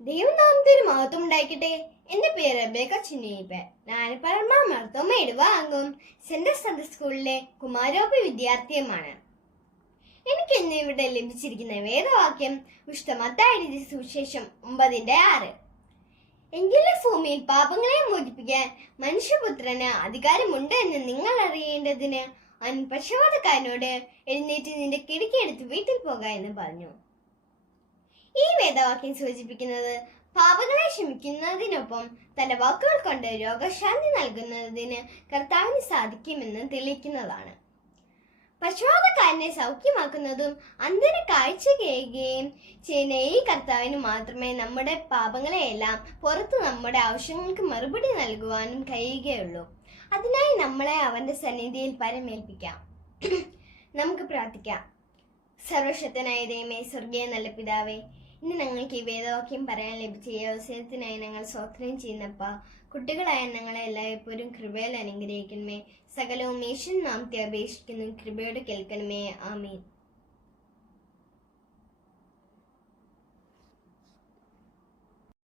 ദൈവനാമത്തിന് മഹത്വം ഉണ്ടായിക്കട്ടെ. എന്റെ പേര് റബേക്ക ചിന്നീപ്പ. ഞാൻ പരമ മർത്തോമയുടെ വാങ്ങും സെൻട്രൽ സൺഡേ സ്കൂളിലെ കുമാരോപി വിദ്യാർത്ഥിയുമാണ്. എനിക്ക് ഇന്ന് ഇവിടെ ലഭിച്ചിരിക്കുന്ന വേദവാക്യം വിശുദ്ധ മത്തായിയുടെ സുവിശേഷം 9:6. എങ്കിലും ഭൂമിയിൽ പാപങ്ങളെ മോചിപ്പിക്കാൻ മനുഷ്യപുത്രന് അധികാരമുണ്ട് എന്ന് നിങ്ങൾ അറിയേണ്ടതിന് അവൻ പക്ഷപാതക്കാരനോട് എഴുന്നേറ്റ് നിന്റെ കിടക്കെടുത്ത് വീട്ടിൽ പോക എന്ന് പറഞ്ഞു. ഈ വേദവാക്യം സൂചിപ്പിക്കുന്നത് പാപങ്ങളെ ക്ഷമിക്കുന്നതിനൊപ്പം തന്റെ വാക്കുകൾ കൊണ്ട് രോഗശാന്തി നൽകുന്നതിന് കർത്താവിന് സാധിക്കുമെന്ന് തെളിയിക്കുന്നതാണ്. പക്ഷപാതക്കാരനെ സൗഖ്യമാക്കുന്നതും അന്ധന് കാഴ്ച കേൾക്കുകയും ചെയ്യുന്ന ഈ കർത്താവിന് മാത്രമേ നമ്മുടെ പാപങ്ങളെയെല്ലാം പുറത്ത് നമ്മുടെ ആവശ്യങ്ങൾക്ക് മറുപടി നൽകുവാനും കഴിയുകയുള്ളൂ. അതിനായി നമ്മളെ അവന്റെ സന്നിധിയിൽ പരമേൽപ്പിക്കാം. നമുക്ക് പ്രാർത്ഥിക്കാം. സർവശക്തനായ ദൈവമേ, സ്വർഗീയ നല്ല പിതാവേ, ഇന്ന് ഞങ്ങൾക്ക് ഈ വേദവാക്യം പറയാൻ ലഭിച്ച ഈ അവസരത്തിനായി ഞങ്ങൾ സ്തോത്രം ചെയ്യുന്നപ്പ. കുട്ടികളായ ഞങ്ങളെ എല്ലായ്പ്പോഴും കൃപയിൽ അനുഗ്രഹിക്കണമേ. സകലവും യേശുവിൻ നാമത്തെ അപേക്ഷിക്കുന്നു. കൃപയോടെ കേൾക്കണമേ. ആമേൻ.